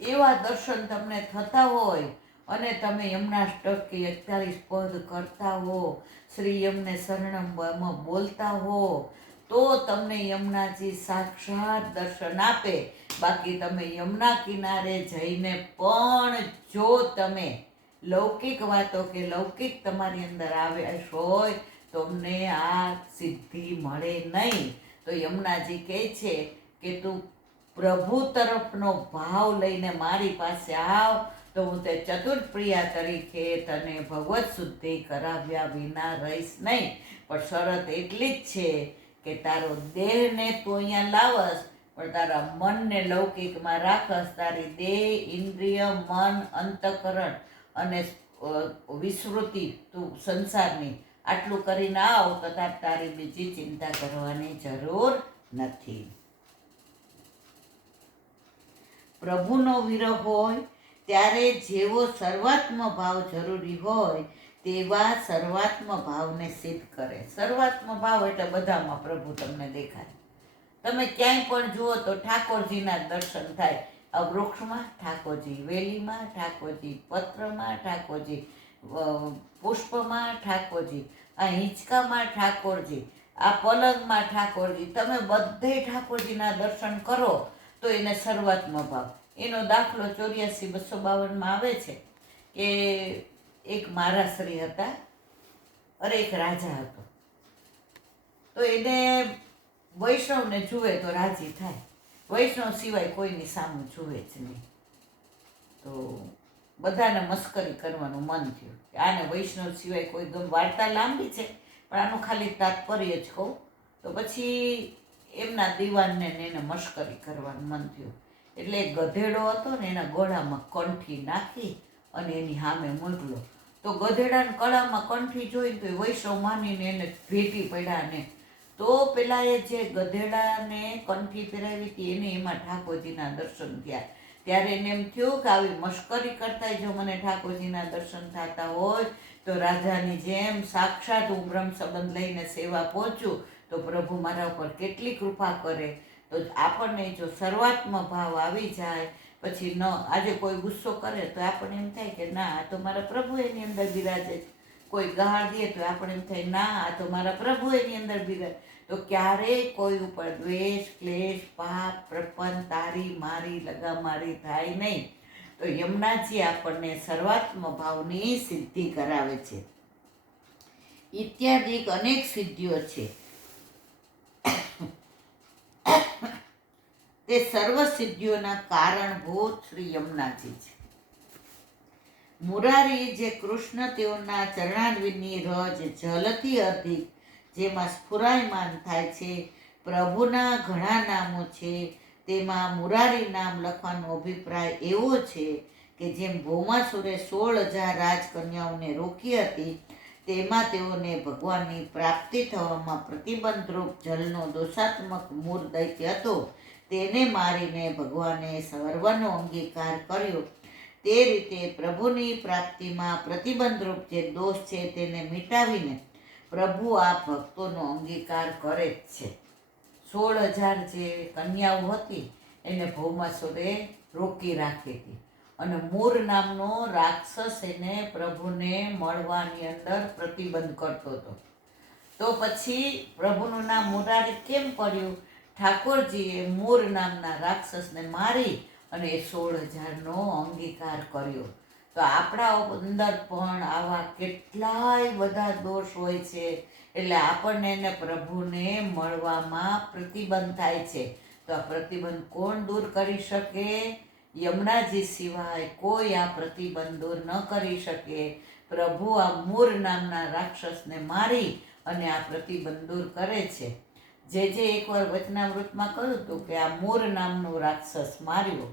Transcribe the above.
એવા દર્શન તમને થતા હોય અને તમે યમનાષ્ટક કે 41 પદ કરતા હો, શ્રી યમને શરણમ બોલતા હો, તો તમને યમુનાજી સાક્ષાત દર્શન આપે. બાકી તમે યમુના કિનારે જઈને પણ જો તમે લૌકિક વાતો કે લૌકિક તમારી અંદર આવે હોય તો અમને આ સિદ્ધિ મળે નહીં. તો યમુનાજી કહે છે કે તું પ્રભુ તરફનો ભાવ લઈને મારી પાસે આવ, તો હું તે ચતુર્પ્રિયા તરીકે તને ભગવત શુદ્ધિ કરાવ્યા વિના રહીશ નહીં. પણ શરત એટલી જ છે કે તારો દેહને તું અહીંયા લાવસ, પણ તારા મનને લૌકિકમાં રાખસ. તારી દેહ, ઇન્દ્રિય, મન, અંતઃકરણ અને વિસ્મૃતિ તું સંસારની આટલું કરીને આવ તો તારી બીજી ચિંતા કરવાની જરૂર નથી. પ્રભુનો વિરહ હોય ત્યારે જેવો સર્વાત્મ ભાવ જરૂરી હોય તેવા સર્વાત્મ ભાવને સિદ્ધ કરે. સર્વાત્મ ભાવ એટલે બધામાં પ્રભુ તમને દેખાય. તમે ક્યાંય પણ જુઓ તો ઠાકોરજીના દર્શન થાય. આ વૃક્ષમાં ઠાકોરજી, વેલીમાં ઠાકોરજી, પત્રમાં ઠાકોરજી, પુષ્પમાં ઠાકોરજી, આ હિંચકામાં ઠાકોરજી, આ પલંગમાં ઠાકોરજી. તમે બધે ઠાકોરજીના દર્શન કરો તો એને સર્વાત્મ ભાવ. એનો દાખલો 84-252 આવે છે કે એક મહારાશ્રી હતા, અરે એક રાજા હતો. તો એને વૈષ્ણવને જુએ તો રાજી થાય, વૈષ્ણવ સિવાય કોઈની સામે જુએ જ નહીં. તો બધાને મસ્કરી કરવાનું મન થયું કે આને વૈષ્ણવ સિવાય કોઈ વાર્તા લાંબી છે પણ આનું ખાલી તાત્પર્ય જ કહું. તો પછી એમના દીવાનને એને મશ્કરી કરવાનું મન થયું. એટલે એક ગધેડો હતો ને એના ગળામાં કંઠી નાખી અને એની સામે મોકલો. તો ગધેડાને ગળામાં કંઠી જોઈને તો એ વૈષ્ણવ માનીને એને ભેટી પડ્યા. ને તો પેલા એ જે ગધેડાને કંઠી પહેરાવી હતી એને એમાં ઠાકોરજીના દર્શન થયા. ત્યારે એને એમ થયું કે આવી મશ્કરી કરતા જો મને ઠાકોરજીના દર્શન થતા હોય તો રાજાની જેમ સાક્ષાત હું બ્રહ્મ સંબંધ લઈને સેવા પહોંચું તો પ્રભુ મારા ઉપર કેટલી કૃપા કરે. તો આપણને જો સર્વાત્મ ભાવ આવી જાય પછી ન આજે કોઈ ગુસ્સો કરે તો આપણને એમ થાય કે ના આ તો મારા પ્રભુ એની અંદર બિરાજે છે. કોઈ ગાળ દે તો આપણે એમ થાય ના આ તો મારા પ્રભુ એની અંદર બિરાજે. તો ક્યારેય કોઈ ઉપર દ્વેષ, ક્લેશ, પાપ, પ્રપંચ, તારી મારી લગામારી થાય નહીં. તો યમુનાજી આપણને સર્વાત્મ ભાવની સિદ્ધિ કરાવે છે. ઇત્યાદિ અનેક સિદ્ધિઓ છે. તે સર્વ સિદ્ધિઓના કારણભૂત શ્રી યમુનાજી છે. મુરારી જે કૃષ્ણ તેઓના ચરણારવિંદની રજ જલથી અધિક જેમાં સ્ફુરાયમાન થાય છે. પ્રભુના ઘણા નામો છે, તેમાં મુરારી નામ લખવાનો અભિપ્રાય એવો છે કે જેમ ભૌમાસુરે 16,000 રાજકન્યાઓને રોકી હતી, તેમાં તેઓને ભગવાનની પ્રાપ્તિ થવામાં પ્રતિબંધરૂપ જલનો દોષાત્મક મૂર દૈત્ય હતો, તેને મારીને ભગવાને સર્વનો અંગીકાર કર્યો. તે રીતે પ્રભુની પ્રાપ્તિમાં પ્રતિબંધરૂપ જે દોષ છે તેને મિટાવીને પ્રભુ આ ભક્તોનો અંગીકાર કરે જ છે. 16,000 જે કન્યાઓ હતી એને ભૌમાસુરે રોકી રાખી હતી અને મૂર નામનો રાક્ષસ એને પ્રભુને મળવાની અંદર પ્રતિબંધ કરતો હતો. તો પછી પ્રભુનું નામ મુરારી કેમ પડ્યું? ઠાકોરજીએ મૂર નામના રાક્ષસને મારી અને એ 16,000નો અંગીકાર કર્યો. તો આપણા અંદર પણ આવા કેટલાય બધા દોષ હોય છે, એટલે આપણને એને પ્રભુને મળવામાં પ્રતિબંધ થાય છે. તો આ પ્રતિબંધ કોણ દૂર કરી શકે? યમુનાજી સિવાય કોઈ આ પ્રતિબંધ દૂર ન કરી શકે. પ્રભુ આ મૂર નામના રાક્ષસને મારી અને આ પ્રતિબંધ દૂર કરે છે. જે એકવાર વચનામૃતમાં કહ્યું હતું કે આ મૂર નામનો રાક્ષસ માર્યો